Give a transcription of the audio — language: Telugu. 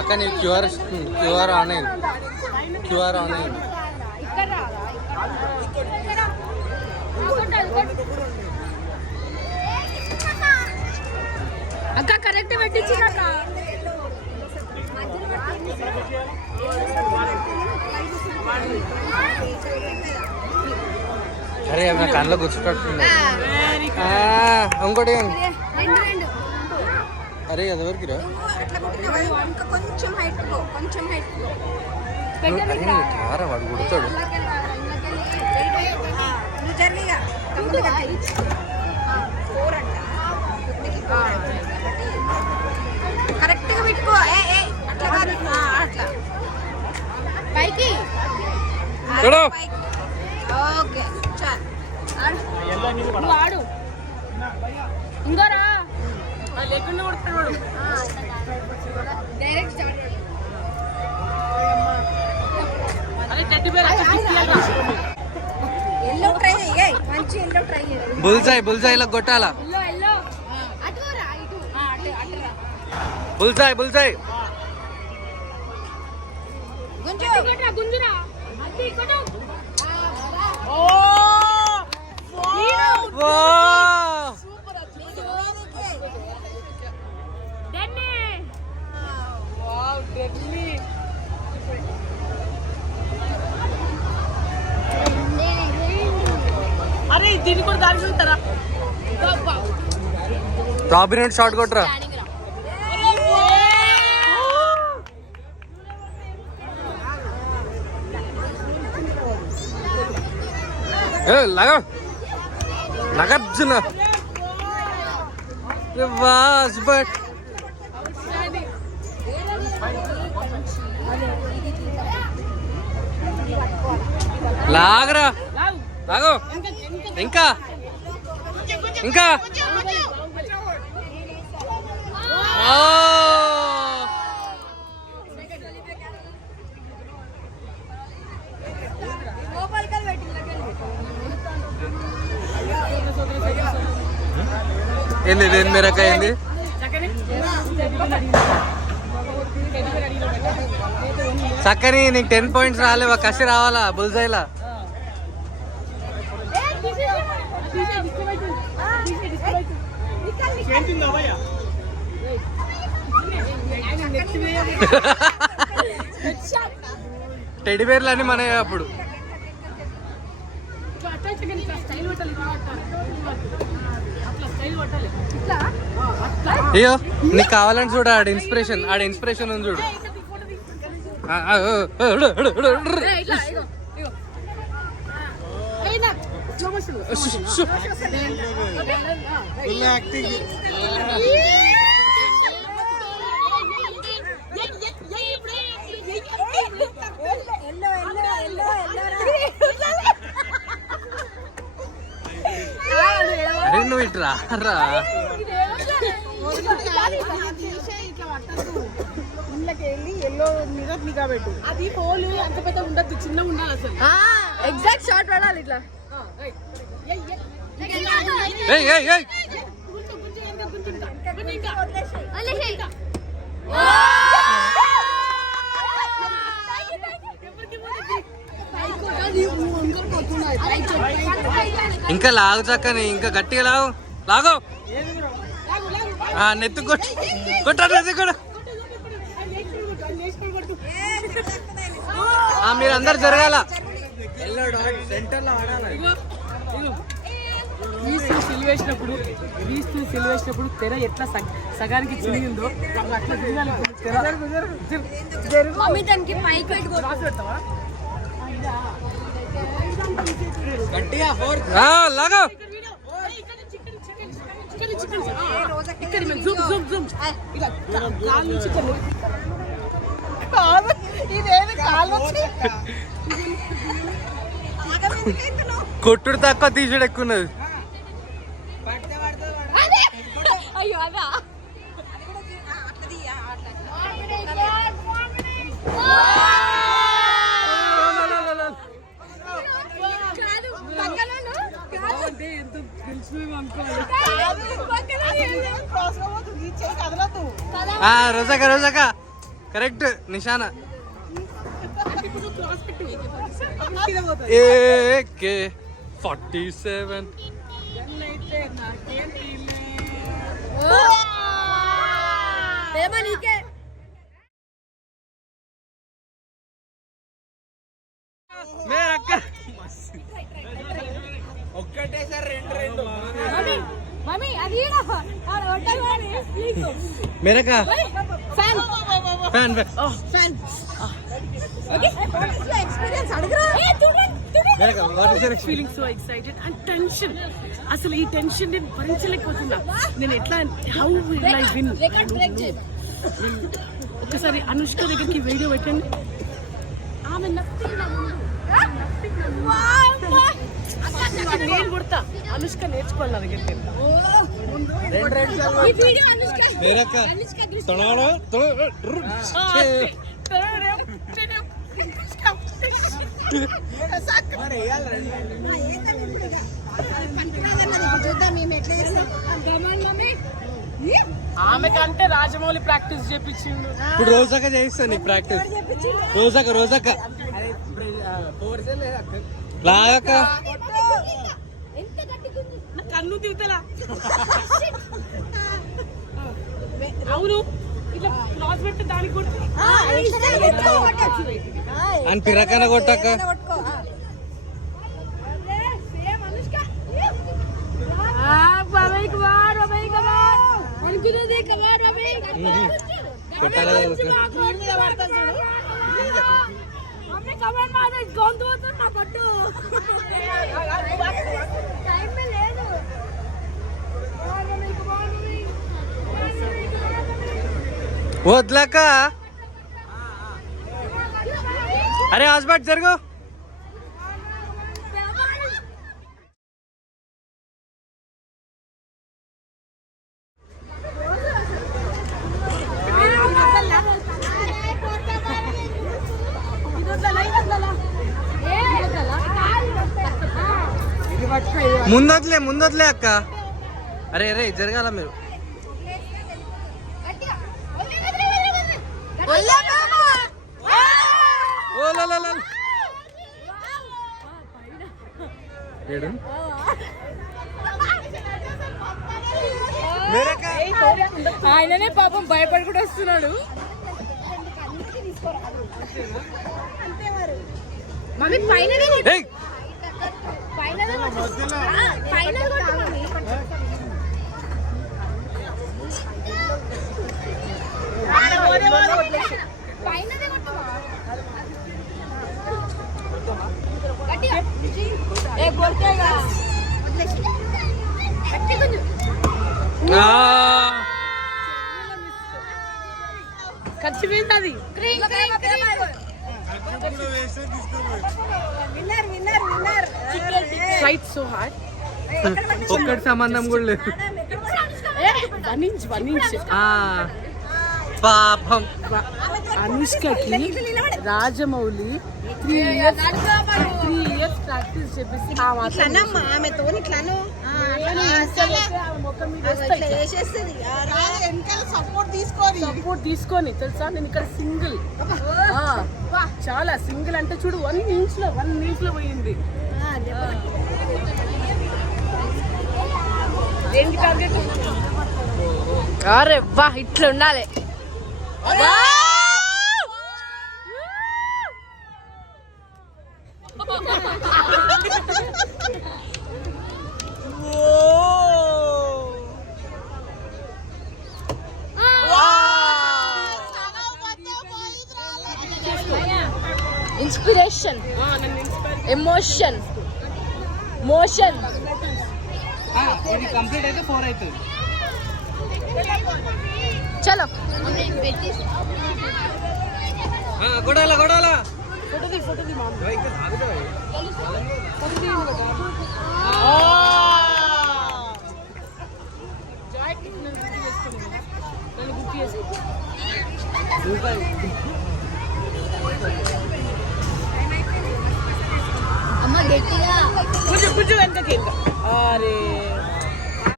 అక్క నీ క్యూఆర్ ఆన్ అయింది. క్యూఆర్ ఆన్ అయింది. అక్క కరెక్ట్ పెట్టించిందక్క. అరే నా కళ్ళలో గుచ్చుకట్టుంది. ఇంకోటి అరే అది ఎవరికి రా వాడు కుడతాడు. కరెక్ట్ గా పెట్టుకో. అట్లా పైకి. ఓకే ఆడు ఇంకోరా లేకుండా కొడతాడు. Direct start. ఎల్లో ట్రై చేయి. మంచి ఎల్లో ట్రై చేయి. బుల్జాయిలో కొట్టాలా? బుల్జాయ్ గుంజురా. అరే దీన్ని కూడా దాని చూస్తారా? టాబినెట్ షాట్ కొట్టరా. లగర్జున బట్ లాగరా లాగో. ఇంకా ఏంది దేని మేరక అయింది? చక్కని నీకు 10 పాయింట్స్ రాలేవా? కసి రావాలా బుల్జాయిలా? టెడ్డీ బేర్లు అని మన అప్పుడు. అయ్యో నీకు కావాలని చూడు. ఆడ ఇన్స్పిరేషన్ ఉంది చూడు. అరే నువ్వు ఇట్రా రా. ఎల్లో మీద నిఘా పెట్టు. అది హోల్ అంత పెద్ద ఉండదు, చిన్న ఉండాలి అసలు. ఎగ్జాక్ట్ షాట్ పడాలి ఇట్లా. ఇంకా లాగు చక్కని, ఇంకా గట్టిగా లాగో. నెత్తి కొట్టారు. మీరు అందరు జరగాల. సిలివేసినప్పుడు తెర ఎట్లా సగానికి చిరిగిందో అట్లా తిరగాలి. లాగో. కొట్టుడు తక్కువ తీసుడు ఎక్కున్నది. అయ్యో అదా కదలదు. రోజాక రోజాక కరెక్ట్ నిశాన AK 47 मेरे का फैन फैन फैन मेरे का what is your feeling so excited and tension. అసలు ఈ టెన్షన్ నేను భరించలేకపోతున్నా. నేను ఎట్లా హౌ విల్ ఐ విన్? ఒకసారి అనుష్క దగ్గరికి వీడియో పెట్టండి. ఆమె నేను కొడతా. అనుష్క నేర్చుకోవాలి నా దగ్గరికి. मेरे का तनाड़ा तो ఆమె కంటే రాజమౌళి ప్రాక్టీస్ చేపించిండు. ఇప్పుడు రోజాక చేయిస్తా నీ ప్రాక్టీస్. రోజాక రోజాక లాగక కన్ను తిరుగుతలా. అవును ఇట్లా క్లాస్ పెట్టి దానికి కొట్టి అని పిరకన కొట్టక కొట్టాలి. వద్లాక అరే హాస్పిటల్ జరుగు. ముందొద్దులే ముందొద్దులే అక్క. అరే అరే జరగాల మీరు. ఆయననే పాపం భయపడుకుంటూ వస్తున్నాడు. మమ్మీ పైన ఖర్చు పోయింది. Fight so hard. ఒక్కటి సంబంధం కూడా లేదు. పాపం అనుష్కకి రాజమౌళి 3 years ప్రాక్టీస్ చేపిస్తే సపోర్ట్ తీసుకొని తెలుసా. నేను ఇక్కడ సింగిల్, చాలా సింగిల్ అంటే చూడు 1 inch లో పోయింది. అరే వా ఇట్లా ఉండాలి. Inspiration, emotion, motion. ఇది కంప్లీట్ అయితే 4 అవుతుంది. చలో కొడాలా కొడాలా. ఫోటో ది మామ. అమ్మ గట్టిగా కొంచెం వెనకకి ఇంకా. అరే